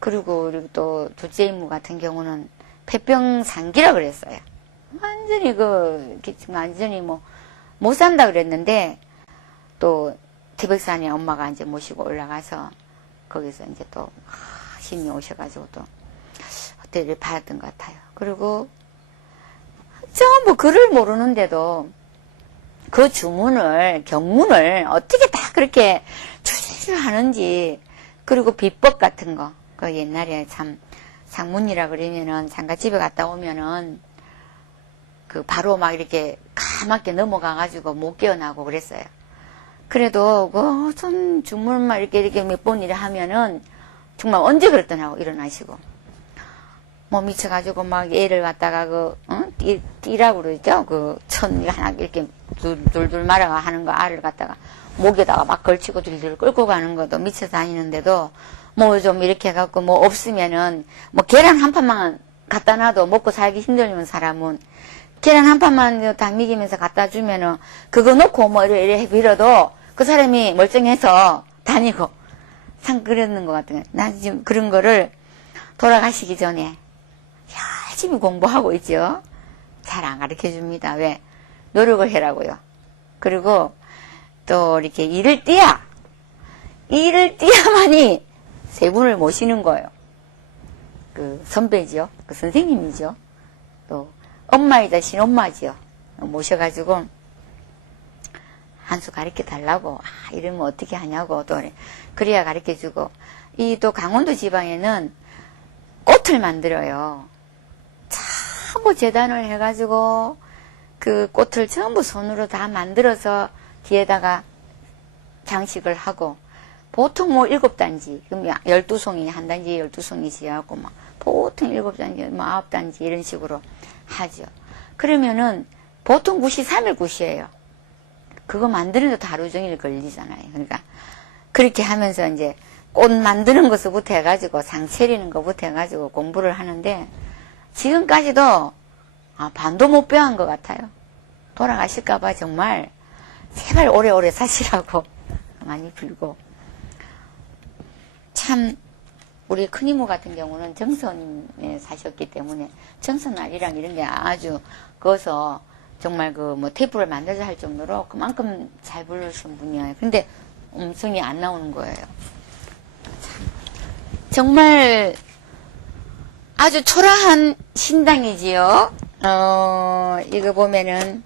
그리고 우리 또 둘째 이모 같은 경우는 폐병상기라 그랬어요. 완전히 그 완전히 뭐 못 산다 그랬는데 또 태백산에 엄마가 이제 모시고 올라가서 거기서 이제 또 아, 신이 오셔가지고 또 그때를 받았던 것 같아요. 그리고 전부 글을 모르는데도 그 주문을 경문을 어떻게 다 그렇게 줄줄 하는지 그리고 비법 같은 거 그 옛날에 참 상문이라 그러면은 장가집에 갔다 오면은 그 바로 막 이렇게 까맣게 넘어가 가지고 못 깨어나고 그랬어요. 그래도 그전 주문만 이렇게 이렇게 몇번 이래 하면은 정말 언제 그랬더냐고 일어나시고 뭐 미쳐가지고 막 애를 갖다가 그, 어? 띠, 띠라고 그러죠? 그, 천, 하나 이렇게 둘, 둘둘 말아가 하는 거 알을 갖다가 목에다가 막 걸치고 둘둘 끌고 가는 것도 미쳐 다니는데도 뭐 좀 이렇게 해갖고 뭐 없으면은 뭐 계란 한 판만 갖다 놔도 먹고 살기 힘들면 사람은 계란 한 판만 다 미기면서 갖다 주면은 그거 놓고 뭐 이래, 이래 빌어도 그 사람이 멀쩡해서 다니고 상 그러는 것 같은 거나 지금 그런 거를 돌아가시기 전에 열심히 공부하고 있죠. 잘 안 가르쳐 줍니다. 왜? 노력을 해라고요. 그리고 또 이렇게 일을 띄야 일을 띄야만이 세 분을 모시는 거예요. 그 선배지요. 그 선생님이죠. 또 엄마이자 신엄마지요. 모셔가지고 한 수 가르쳐 달라고 아, 이러면 어떻게 하냐고 또 그래야 가르쳐 주고 이 또 강원도 지방에는 꽃을 만들어요. 전부 재단을 해가지고 그 꽃을 전부 손으로 다 만들어서 뒤에다가 장식을 하고 보통 뭐 일곱 단지 그럼 열두 송이 한 단지 열두 송이지 하고 막 보통 일곱 단지 뭐 아홉 단지 이런 식으로 하죠. 그러면은 보통 굿이 3일 굿이에요. 그거 만드는데도 하루 종일 걸리잖아요. 그러니까 그렇게 하면서 이제 꽃 만드는 것부터 해가지고 상 차리는 것부터 해가지고 공부를 하는데 지금까지도 아, 반도 못 배운 것 같아요. 돌아가실까봐 정말 제발 오래오래 사시라고 많이 빌고 참 우리 큰 이모 같은 경우는 정선에 사셨기 때문에 정선알이랑 이런 게 아주 거서 정말 그 뭐 테이프를 만들자 할 정도로 그만큼 잘 부르신 분이에요. 근데 음성이 안 나오는 거예요. 참, 정말 아주 초라한 신당이지요. 어, 이거 보면은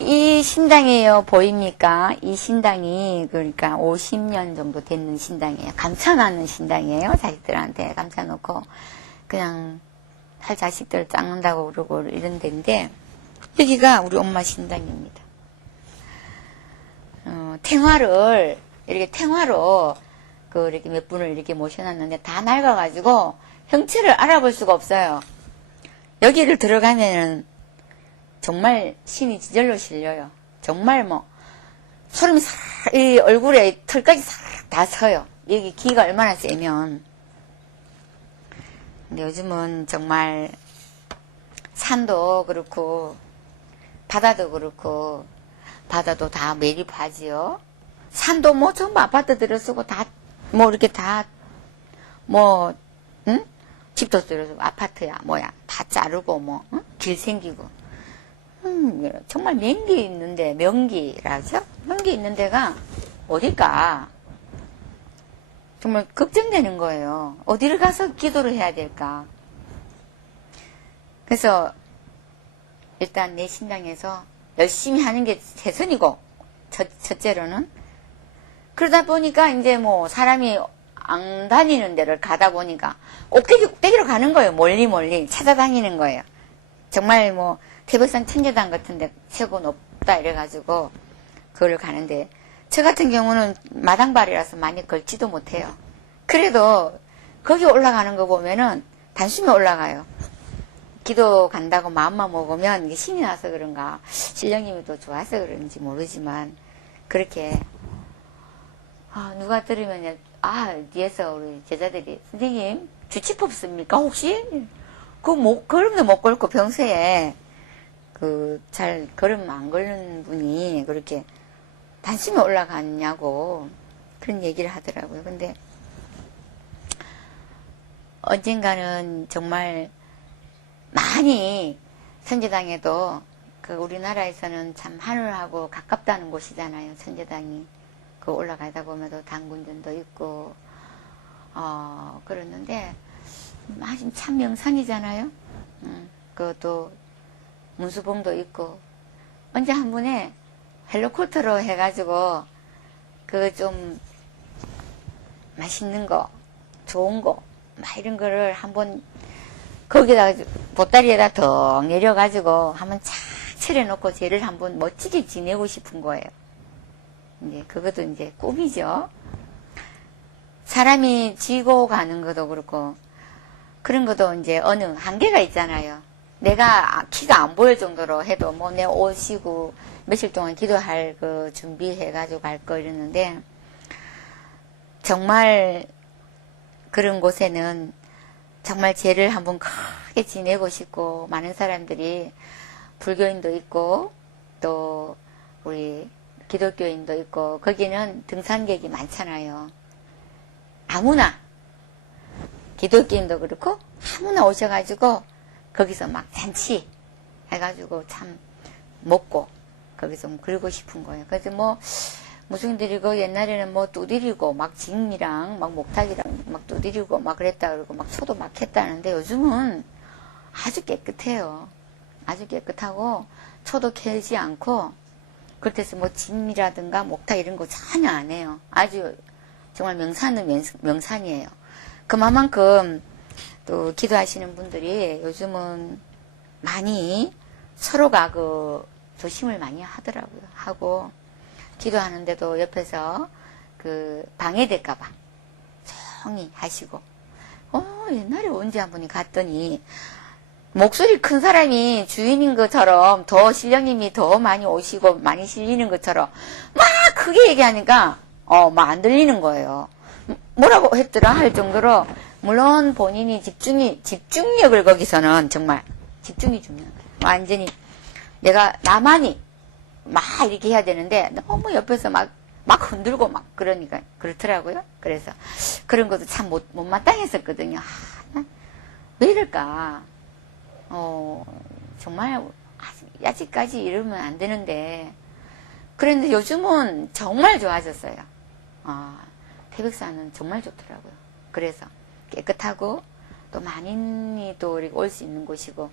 이 신당이에요. 보입니까? 이 신당이 그러니까 50년 정도 됐는 신당이에요. 감춰놓는 신당이에요. 자식들한테 감춰놓고 그냥 할 자식들 닦는다고 그러고 이런 데인데 여기가 우리 엄마 신당입니다. 어, 탱화를 이렇게 탱화로 그 이렇게 몇 분을 이렇게 모셔놨는데 다 낡아가지고 형체를 알아볼 수가 없어요. 여기를 들어가면은 정말 신이 지절로 실려요. 정말 뭐 소름이 싹, 이 얼굴에 털까지 싹 다 서요. 여기 기가 얼마나 세면. 근데 요즘은 정말 산도 그렇고 바다도 그렇고 바다도 다 매립하지요. 산도 뭐 전부 아파트 들어서고 다 뭐 이렇게 다 뭐 응? 집도 들어서고 아파트야 뭐야 다 자르고 뭐길 생기고 음, 정말 명기 있는데 명기라죠? 명기 있는 데가 어딜까? 정말 걱정되는 거예요. 어디를 가서 기도를 해야 될까? 그래서 일단 내 신당에서 열심히 하는 게 최선이고 첫, 첫째로는 그러다 보니까 이제 뭐 사람이 안 다니는 데를 가다 보니까 꼭대기 꼭대기로 가는 거예요. 멀리 멀리 찾아다니는 거예요. 정말 뭐 태백산 천계당 같은 데 최고 높다 이래가지고 그걸 가는데 저 같은 경우는 마당발이라서 많이 걸지도 못해요. 그래도 거기 올라가는 거 보면은 단숨에 올라가요. 기도 간다고 마음만 먹으면 신이 나서 그런가 신령님이 또 좋아서 그런지 모르지만 그렇게 아, 누가 들으면 아 뒤에서 우리 제자들이 선생님 주치 뽑습니까 혹시 그 못 걸음도 못 걸고 평소에 그 잘 걸음 안 걸는 분이 그렇게 단숨에 올라갔냐고 그런 얘기를 하더라고요. 근데 언젠가는 정말 많이 선제당에도 그 우리나라에서는 참 하늘하고 가깝다는 곳이잖아요. 선제당이 그 올라가다 보면도 당군전도 있고 어 그러는데 마침 참 명산이잖아요. 음, 그것도 문수봉도 있고 언제 한 번에 헬로코프터로 해가지고 그 좀 맛있는 거 좋은 거 막 이런 거를 한번 거기다가 보따리에다 더 내려가지고 한번 착 차려놓고 쟤를 한번 멋지게 지내고 싶은 거예요. 이제 그것도 이제 꿈이죠. 사람이 지고 가는 것도 그렇고 그런 것도 이제 어느 한계가 있잖아요. 내가 키가 안 보일 정도로 해도 뭐내 옷이고 며칠 동안 기도할 그 준비해가지고 갈 거 이러는데 정말 그런 곳에는 정말 죄를 한번 크게 지내고 싶고 많은 사람들이 불교인도 있고 또 우리 기독교인도 있고 거기는 등산객이 많잖아요. 아무나 기독교인도 그렇고 아무나 오셔가지고 거기서 막 잔치 해가지고 참 먹고 거기서 뭐 그러고 싶은 거예요. 그래서 뭐 무슨들이고 옛날에는 뭐 두드리고 막 징이랑 막 목탁이랑 막 두드리고 막 그랬다 그러고 막 소도 막 했다는데 요즘은 아주 깨끗해요. 아주 깨끗하고 초도 캐지 않고 그렇다해서 뭐 진이라든가 목탁 이런 거 전혀 안 해요. 아주 정말 명산은 명- 명산이에요. 그만큼 또 기도하시는 분들이 요즘은 많이 서로가 그 조심을 많이 하더라고요. 하고 기도하는데도 옆에서 그 방해될까봐 조용히 하시고 어 옛날에 언제 한 분이 갔더니 목소리 큰 사람이 주인인 것처럼 더 신령님이 더 많이 오시고 많이 실리는 것처럼 막 크게 얘기하니까 어 막 안 들리는 거예요. 뭐라고 했더라 할 정도로 물론 본인이 집중이 집중력을 거기서는 정말 집중이 중요한 거예요. 완전히 내가 나만이 막 이렇게 해야 되는데 너무 옆에서 막, 막 흔들고 막 그러니까 그렇더라고요. 그래서 그런 것도 참 못, 못마땅했었거든요. 아, 난왜 이럴까? 어, 정말 아직- 아직까지 이러면 안 되는데 그런데 요즘은 정말 좋아졌어요. 아, 태백산은 정말 좋더라고요. 그래서 깨끗하고 또 만인이 또 올 수 있는 곳이고